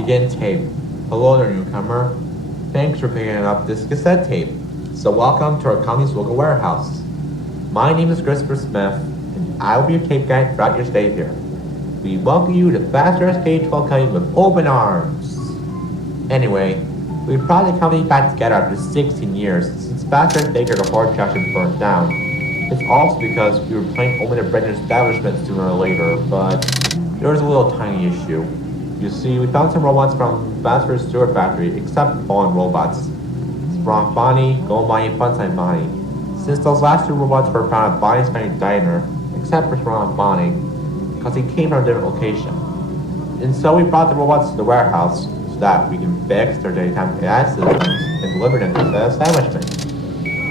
begin tape. Hello there, newcomer. Thanks for picking up this cassette tape. So welcome to our county's local warehouse. My name is Christopher Smith, and I will be your tape guide throughout your stay here. We welcome you to Faster K-12 County with open arms. Anyway, we brought the company back together after 16 years since Faster Baker the Horde Junction burned down. It's also because we were planning to open a brand new establishment sooner or later, but there was a little tiny issue. You see, we found some robots from Faster's sewer factory, except fallen robots. Sprong Bonnie, Gold Bonnie, and Funtime Bonnie. Since those last two robots were found at Bonnie's Family Diner, except for Sprong Bonnie, because he came from a different location. And so we brought the robots to the warehouse so that we can fix their daytime AI systems and deliver them to the establishment.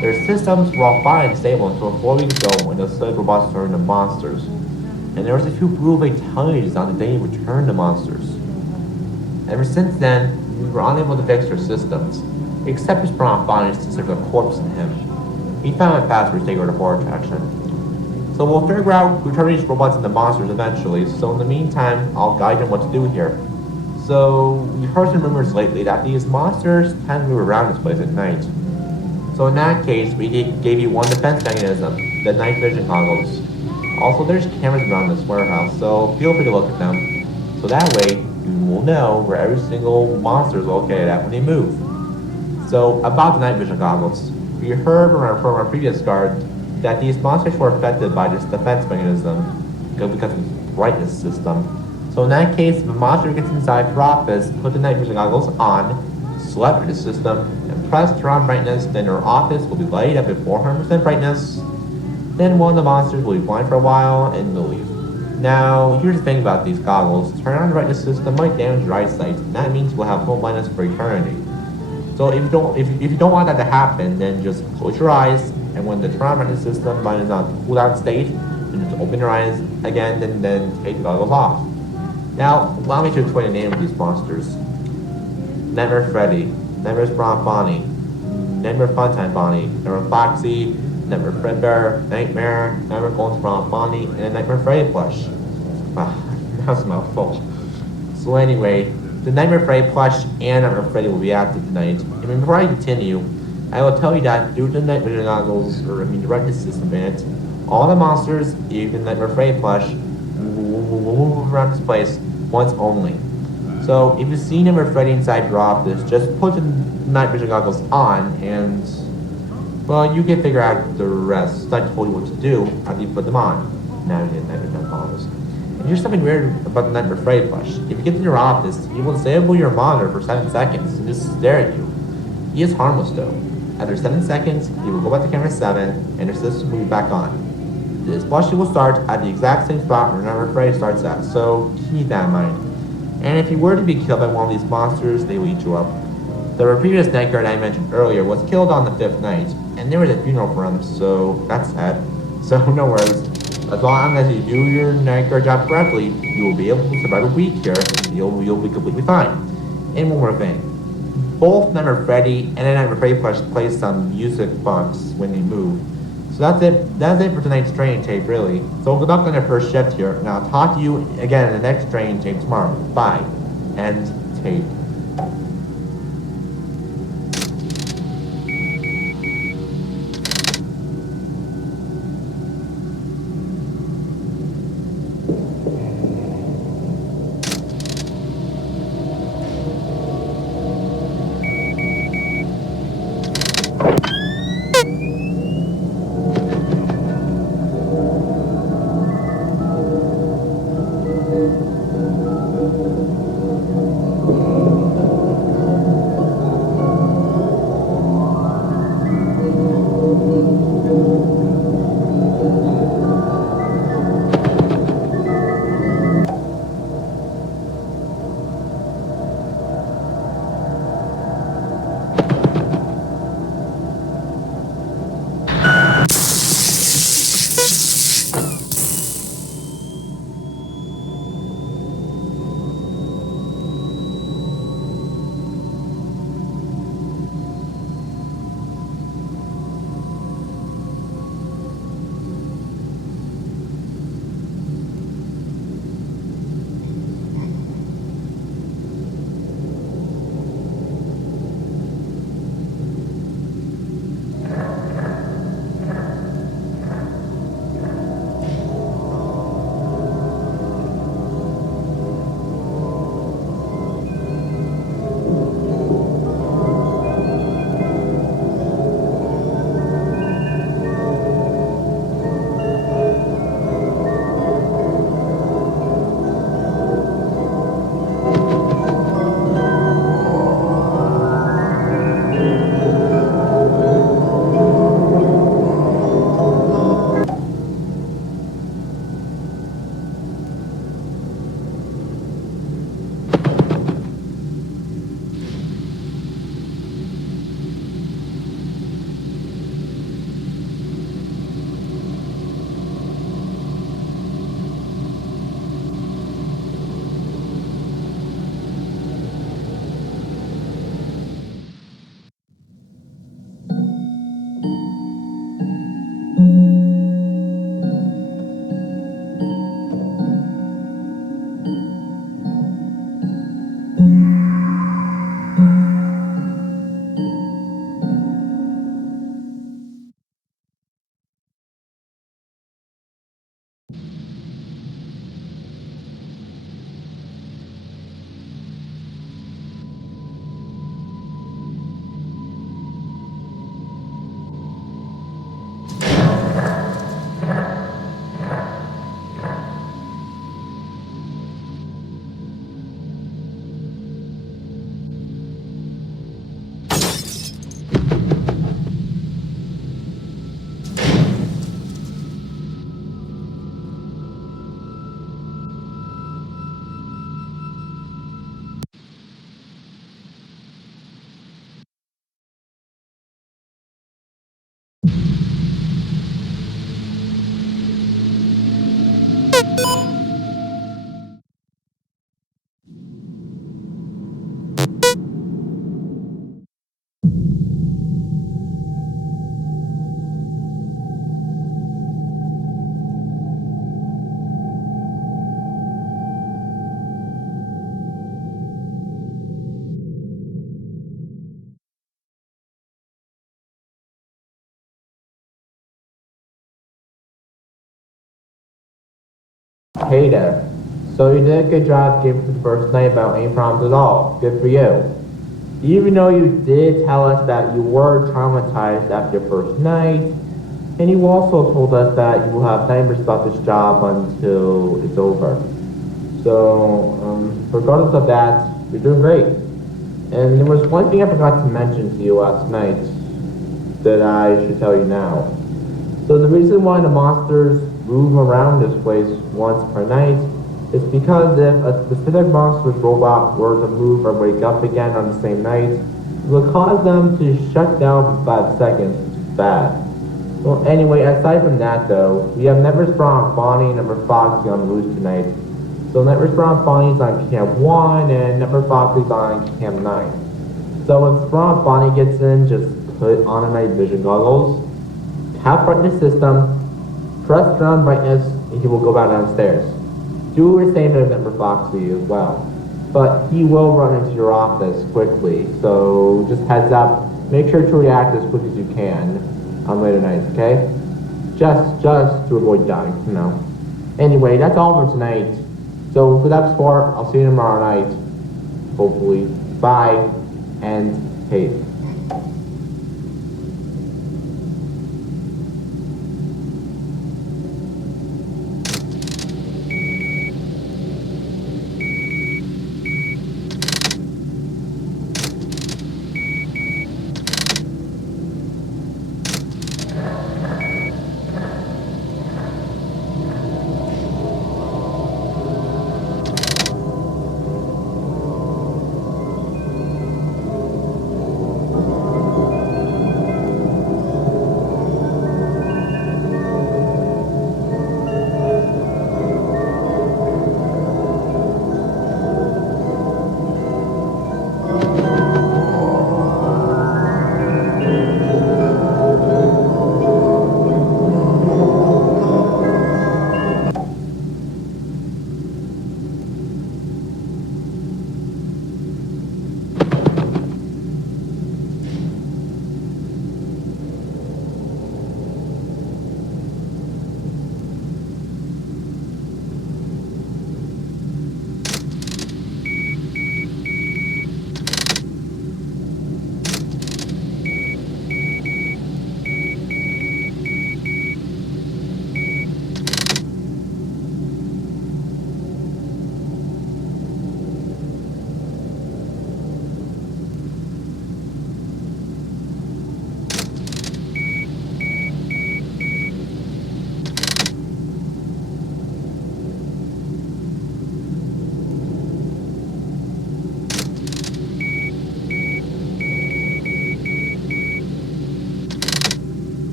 Their systems were all fine and stable until 4 weeks ago when the slave robots turned into monsters. And there was a few brutal fatalities on the day we returned to monsters. Ever since then, we were unable to fix their systems, except for Sprong Bonnie's since there's a corpse in him. He found a password to take over to horror attraction. So we'll figure out who turned these robots into monsters eventually, so in the meantime, I'll guide them what to do here. So, we've heard some rumors lately that these monsters tend to move around this place at night. So in that case, we gave you one defense mechanism, the night vision goggles. Also, there's cameras around this warehouse, so feel free to look at them. So that way, you will know where every single monster is located at when they move. So, about the night vision goggles. We heard from our previous guard that these monsters were affected by this defense mechanism because of the brightness system. So in that case, if a monster gets inside your office, put the night vision goggles on, select the system, and press turn on brightness, then your office will be lighted up at 400% brightness. Then one of the monsters will be blind for a while and they'll leave. Now, here's the thing about these goggles. Turn on the brightness system might damage your eyesight, and that means you'll have full blindness for eternity. So if you don't want that to happen, then just close your eyes, and when the turn on brightness system line is on cool down state, then just open your eyes again, and then take the goggles off. Now, allow me to explain the name of these monsters. Nightmare Freddy, Nightmare Sprong Bonnie, Nightmare Funtime Bonnie, Nightmare Foxy, Nightmare Fredbear, Nightmare Golden Sprong Bonnie, and a Nightmare Freddy plush. Wow, that's a mouthful. So anyway, the Nightmare Freddy plush and Nightmare Freddy will be active tonight. And before I continue, I will tell you that due to the night vision goggles, the brightness system in it, all the monsters, even Nightmare Freddy plush, will move around this place once only. So if you see Nightmare Freddy inside your office, just put the night vision goggles on and, well, you can figure out the rest. I told you what to do after you put them on. Now you get night vision goggles. And here's something weird about the Nightmare Freddy plush. If you get to your office, he will disable your monitor for 7 seconds and just stare at you. He is harmless though. After 7 seconds, he will go back to camera 7 and your system will be back on. This plushie will start at the exact same spot where Nightmare Freddy starts at, so keep that in mind. And if you were to be killed by one of these monsters, they will eat you up. The previous night guard I mentioned earlier was killed on the 5th night, and there was a funeral for him, so that's sad. So no worries. As long as you do your night guard job correctly, you will be able to survive a week here. You'll be completely fine. And one more thing. Both Nightmare Freddy and the Nightmare Freddy plush play some music box when they move. So that's it for tonight's training tape, really. So good luck on your first shift here, and I'll talk to you again in the next training tape tomorrow. Bye. End tape. Hey there. So you did a good job giving for the first night about any problems at all. Good for you. Even though you did tell us that you were traumatized after your first night, and you also told us that you will have nightmares about this job until it's over. So, regardless of that, you're doing great. And there was one thing I forgot to mention to you last night that I should tell you now. So the reason why the monsters move around this place once per night is because if a specific monster's robot were to move or wake up again on the same night, it would cause them to shut down for 5 seconds, which is bad. Well, anyway, aside from that though, we have Never Spawn Bonnie and Never Foxy on the loose tonight. So Never Spawn Bonnie's on Camp 1 and Never Foxy's on Camp 9. So when Spawn Bonnie gets in, just put on a night vision goggles, tap right in the system, press down by S, and he will go back downstairs. Do the same to Never Foxy as well. But he will run into your office quickly, so just heads up, make sure to react as quick as you can on later nights, okay? Just to avoid dying, you know. Anyway, that's all for tonight. So for that sport, I'll see you tomorrow night, hopefully. Bye, and peace.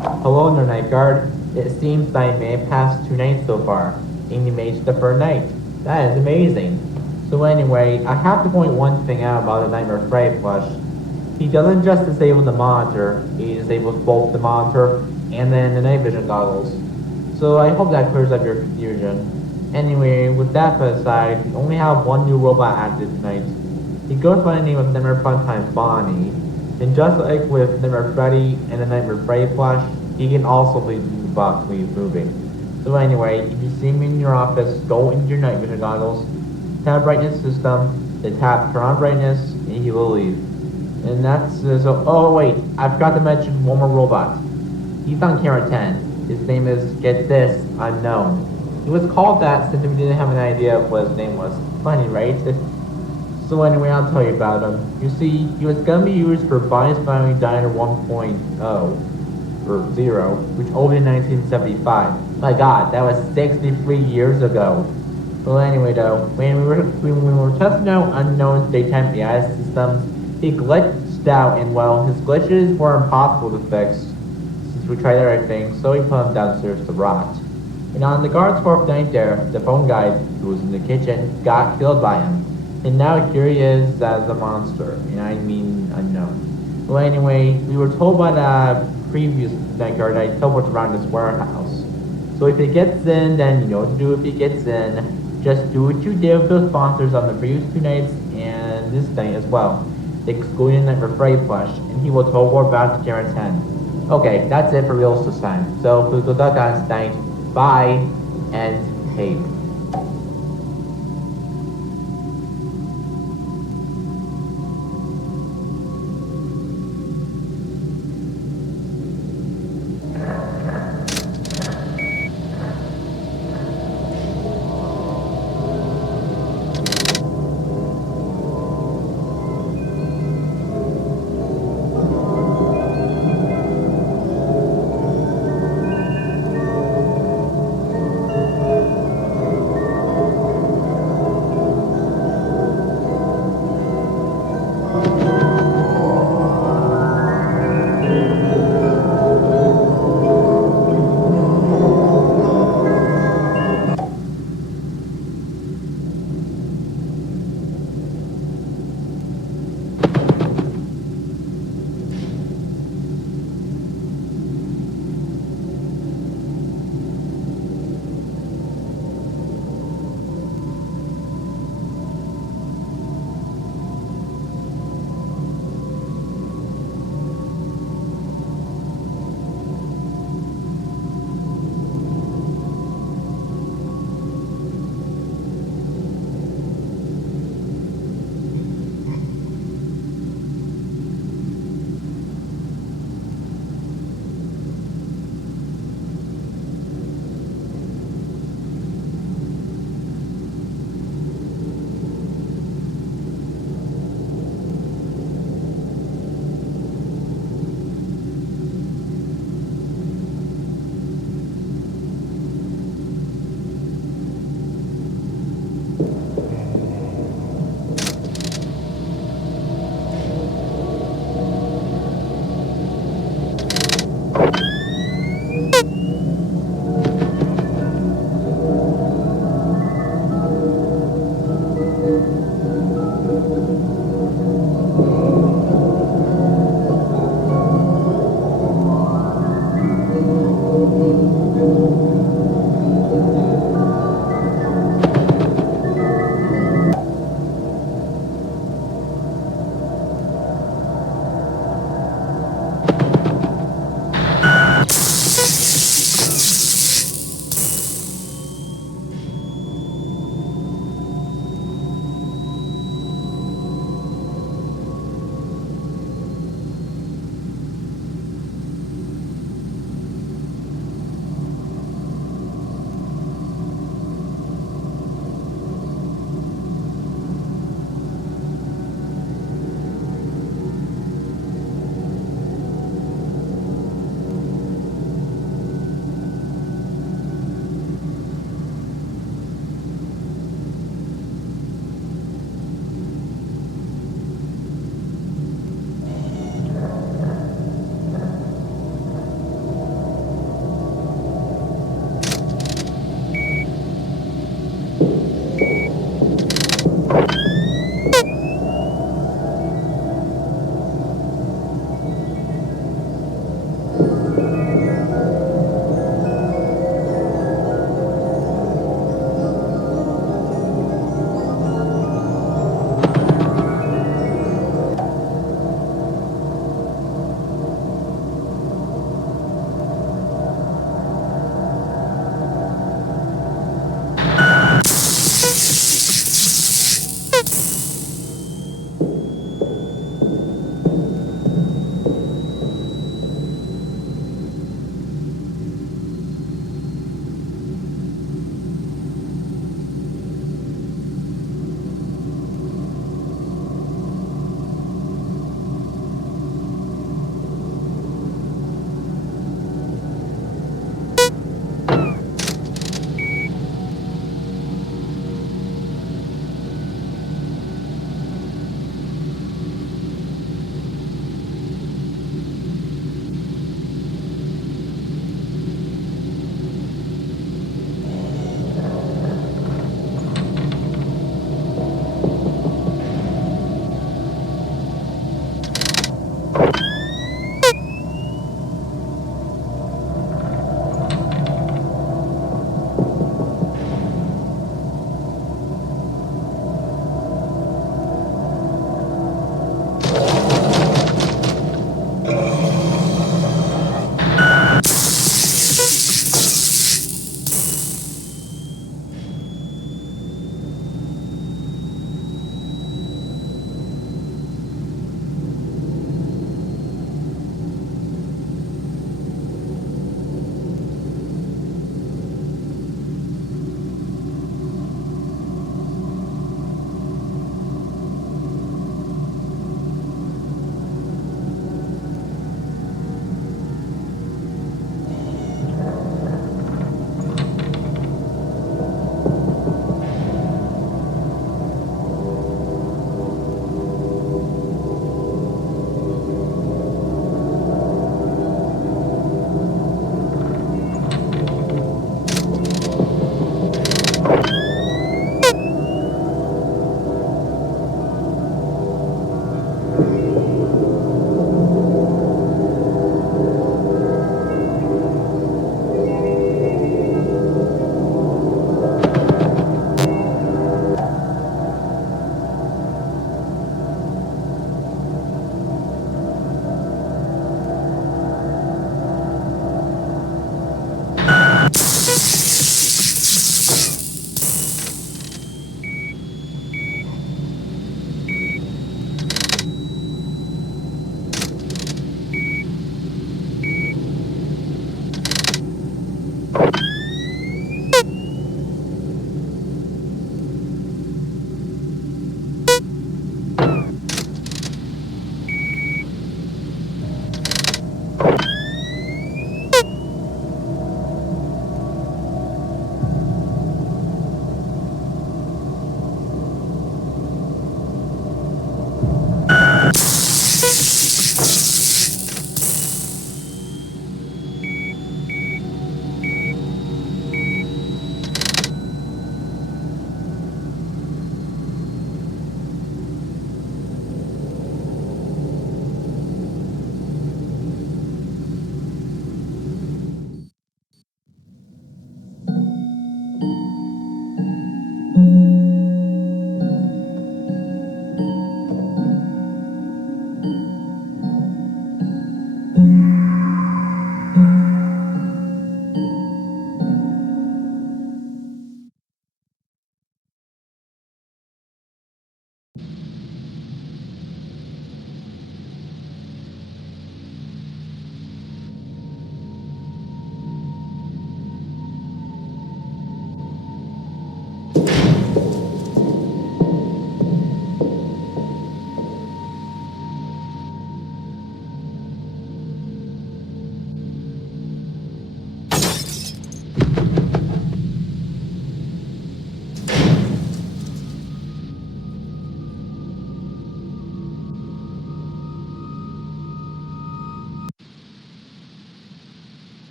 Hello there, night guard. It seems I may have passed 2 nights so far, and you made it the third night. That is amazing. So anyway, I have to point one thing out about the Nightmare Freddy plush. He doesn't just disable the monitor, he disables both the monitor and then the night vision goggles. So I hope that clears up your confusion. Anyway, with that put aside, we only have one new robot active tonight. He goes by the name of Nightmare Funtime Bonnie. And just like with Nightmare Freddy and the Nightmare Freddy plush, he can also leave the box when he's moving. So anyway, if you see me in your office, go into your night vision goggles, tap brightness system, then tap turn on brightness, and he will leave. And that's, so, oh wait, I forgot to mention one more robot. He's on camera 10. His name is, get this, Unknown. He was called that since we didn't have an idea of what his name was. Funny, right? So anyway, I'll tell you about him. You see, he was gonna be used for Bonnie's Family Diner 1.0, or 0, which opened in 1975. My god, that was 63 years ago. Well anyway though, when we were testing out Unknown's daytime AI systems, he glitched out and well, his glitches were impossible to fix since we tried everything, so we put him downstairs to rot. And on the guard's fourth night there, the phone guy, who was in the kitchen, got killed by him. And now here he is as a monster, and I mean Unknown. Well anyway, we were told by the previous night guard that he teleports around this warehouse. So if he gets in, then you know what to do if he gets in. Just do what you did with those sponsors on the previous 2 nights and this night as well. Excluding Nightmare Freddy plush, and he will teleport back to camera 10. Okay, that's it for reals this time. So, good luck on tonight. Bye, and tape.